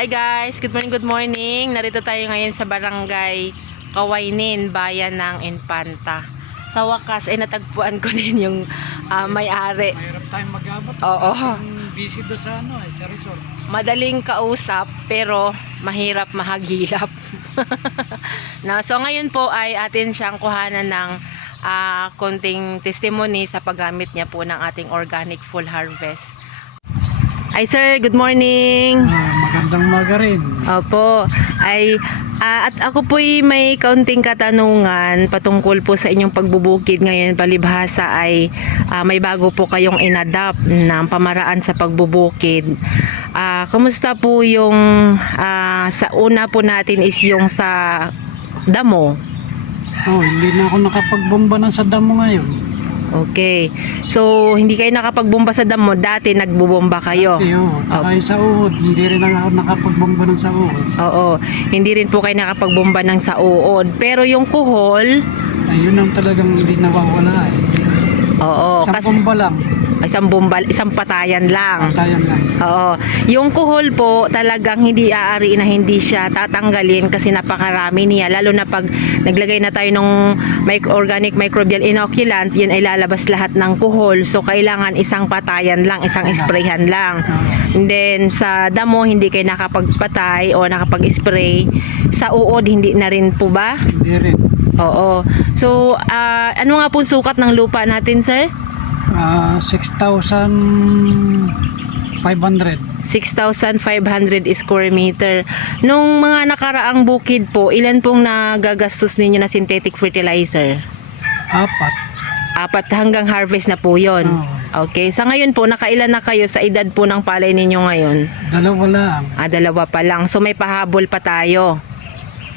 Hi guys, good morning, good morning. Narito tayo ngayon sa barangay Kawaynin, bayan ng Infanta. Sa wakas ay natagpuan ko din yung may-ari. Mahirap tayong mag-abot. Oo. Busy doon sa sa resort. Madaling kausap pero mahirap mahagilap. So ngayon po ay atin siyang kuhanan ng konting testimony sa paggamit niya po ng ating organic full harvest. Hi sir, good morning. Magandang umaga rin. Opo. At ako po'y may kaunting katanungan patungkol po sa inyong pagbubukid ngayon. Palibhasa ay may bago po kayong inadapt ng pamaraan sa pagbubukid. Kumusta po yung sa una po natin is yung sa damo? Hindi na ako nakapagbomba ng sa damo ngayon. Okay. So, hindi kayo nakapagbomba sa damo. Dati nagbubomba kayo. Tsaka yung sa uod, hindi rin ako nakapagbomba ng sa uod. Oo. Hindi rin po kayo nakapagbomba ng sa uod. Pero yung kuhol, Ayun ang talagang hindi nawawala eh. oo. Isang bomba lang. Isang patayan lang. Patayan lang. Oo. Yung kuhol po, talagang hindi aari na hindi siya tatanggalin kasi napakarami niya. Lalo na pag naglagay na tayo ng organic microbial inoculant, yun ay lalabas lahat ng kuhol. So, kailangan isang patayan lang, isang sprayhan lang. And then, sa damo, hindi kayo nakapagpatay o nakapag-spray. Sa uod, hindi na rin po ba? Hindi rin. Oo. So, ano nga po sukat ng lupa natin, sir? 6,500. 6,500 square meter. Nung mga nakaraang bukid po, ilan pong nagagastos ninyo na synthetic fertilizer? 4 hanggang harvest na po yon. Okay. Sa ngayon po, nakailan na kayo sa edad po ng palay ninyo ngayon? 2 lang. 2 pa lang. So may pahabol pa tayo.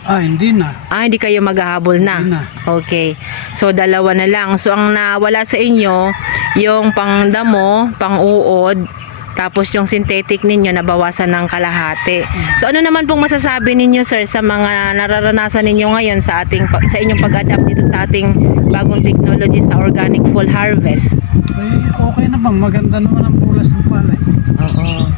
Hindi na. Hindi kayo maghahabol na. Hindi na. Okay. So 2 na lang. So ang nawala sa inyo, yung pangdamo, pang-uod, tapos yung synthetic ninyo nabawasan ng kalahati. So ano naman pong masasabi ninyo, sir, sa mga nararanasan ninyo ngayon sa inyong pag-adapt dito sa ating bagong technology sa organic full harvest? Okay naman, maganda naman ang bulas ng palay. Oo.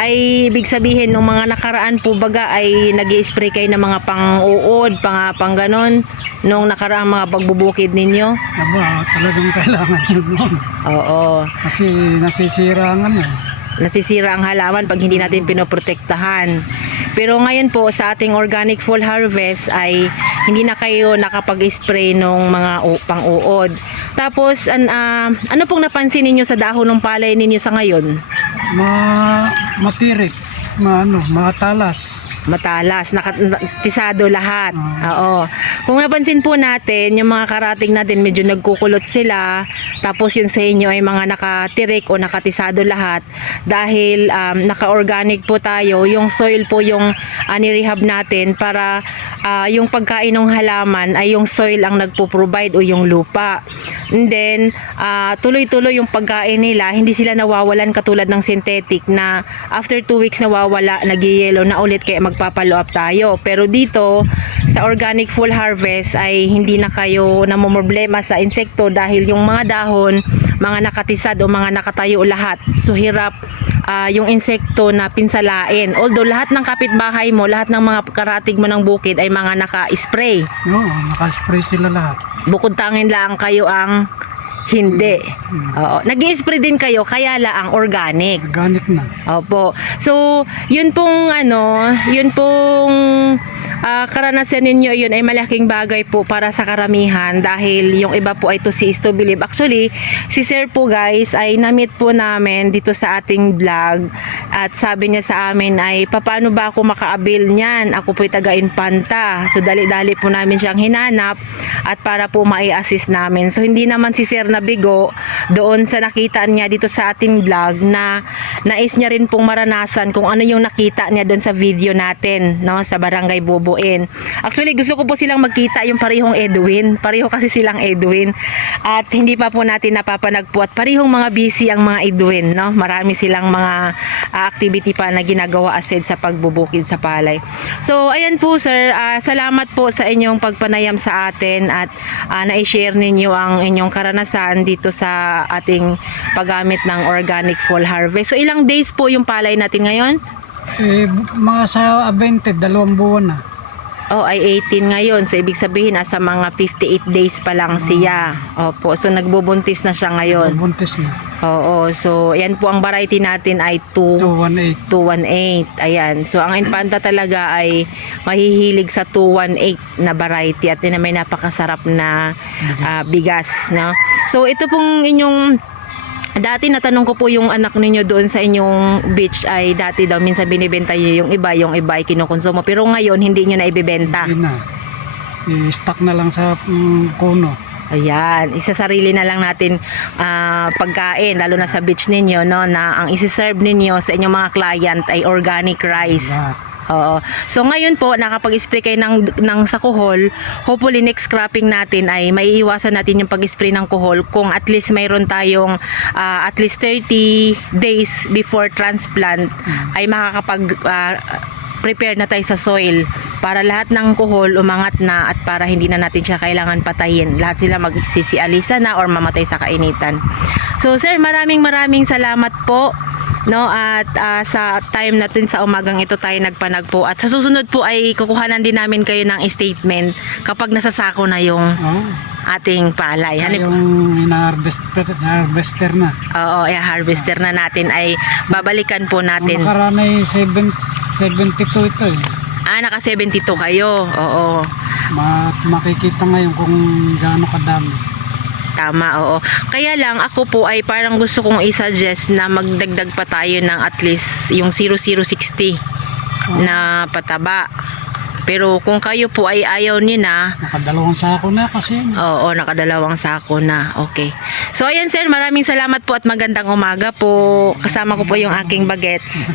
Ay ibig sabihin nung mga nakaraan po baga ay nag-i-spray kayo ng mga pang-uod, pang ganon nung nakaraang mga pagbubukid ninyo? Talagang kailangan yun noon. Oo. Kasi nasisira ang Nasisira ang halaman pag hindi natin pinoprotektahan. Pero ngayon po sa ating organic full harvest ay hindi na kayo nakapag-spray ng mga pang-uod. Tapos ano pong napansin ninyo sa dahon ng palay ninyo sa ngayon? Matirik, matalas. Matalas, nakatisado lahat. Oo. Kung napansin po natin, yung mga karating natin medyo nagkukulot sila, tapos yung sa inyo ay mga nakatirik o nakatisado lahat dahil naka-organic po tayo. Yung soil po yung nirehab natin para yung pagkain ng halaman ay yung soil ang nagpo-provide o yung lupa. And then, tuloy-tuloy yung pagkain nila, hindi sila nawawalan katulad ng synthetic na after 2 weeks nawawala, nag-yellow na ulit kaya magpapalo up tayo. Pero dito, sa organic full harvest ay hindi na kayo namomroblema sa insekto dahil yung mga dahon, mga nakatisad o mga nakatayo lahat. So hirap yung insekto na pinsalain. Although lahat ng kapitbahay mo, lahat ng mga karatig mo ng bukid ay mga naka-spray. Naka-spray sila lahat. Bukod tangin lang kayo ang hindi. Oo. Nag-i-spray din kayo kaya lang organic. Organic na. Opo. So, yun pong karanasan ninyo, yun ay malaking bagay po para sa karamihan dahil yung iba po ay to see is to believe. Actually, si sir po guys ay na-meet po namin dito sa ating vlog at sabi niya sa amin ay paano ba ako maka-avail niyan? Ako po'y taga Infanta. So dali-dali po namin siyang hinanap at para po mai-assist namin. So hindi naman si sir nabigo doon sa nakita niya dito sa ating vlog na nais niya rin pong maranasan kung ano yung nakita niya doon sa video natin, no, sa Barangay Bubuin. Actually, gusto ko po silang magkita yung parehong Edwin. Pareho kasi silang Edwin. At hindi pa po natin napapanagpo at parehong mga busy ang mga Edwin, no? Marami silang mga activity pa na ginagawa aside sa pagbubukid sa palay. So, ayan po sir, salamat po sa inyong pagpanayam sa atin at na-share ninyo ang inyong karanasan dito sa ating paggamit ng organic full harvest. So, ilang days po yung palay natin ngayon? Mga sa 20, 2 buwan na. Oh, ay 18 ngayon. So, ibig sabihin, nasa mga 58 days pa lang siya. Opo. So, nagbubuntis na siya ngayon. Buntis na. Oo. So, yan po ang variety natin ay 218. 218. Ayan. So, ang Infanta talaga ay mahihilig sa 218 na variety at yun na may napakasarap na bigas. No? So, ito pong inyong dati natanong ko po yung anak ninyo doon sa inyong beach ay dati daw minsan binibenta niyo yung iba ay kinukonsumo pero ngayon hindi niyo na ibebenta. Hindi na. I-stock na lang sa kuno. Ayan, isasarili na lang natin pagkain lalo na sa beach ninyo no na ang isi-serve ninyo sa inyong mga client ay organic rice. Lahat. Oo. So ngayon po nakapag-spray kayo ng sa kuhol, hopefully next cropping natin ay maiiwasan natin yung pag-spray ng kuhol kung at least mayroon tayong at least 30 days before transplant ay makakapag prepare na tayo sa soil para lahat ng kuhol umangat na at para hindi na natin siya kailangan patayin. Lahat sila magsisialisa na or mamatay sa kainitan. So sir, maraming salamat po. No, at sa time natin sa umagang ito tayo nagpanagpo at sa susunod po ay kukuhanan din namin kayo ng statement kapag nasasako na yung ating palay. Yung harvester na. Oo, harvester na natin ay babalikan po natin. Ang nakaraan ay 72 ito eh. Naka 72 kayo. Oo. Makikita ngayon kung gaano kadami. Tama, oo. Kaya lang ako po ay parang gusto kong i-suggest na magdagdag pa tayo ng at least yung 0060 na pataba. Pero kung kayo po ay ayaw niyo na, Nakadalawang sako na kasi. oo, nakadalawang sako na. Okay. So ayan sir, maraming salamat po at magandang umaga po. Kasama ko po yung aking bagets.